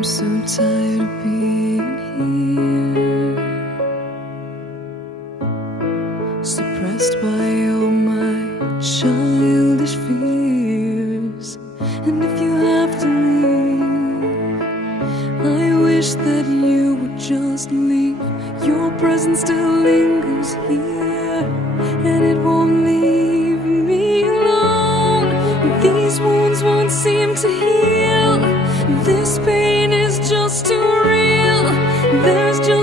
I'm so tired of being here, suppressed by all my childish fears. And if you have to leave, I wish that you would just leave. Your presence still lingers here, and it won't leave me alone. These wounds won't seem to heal. This pain is just too real. There's just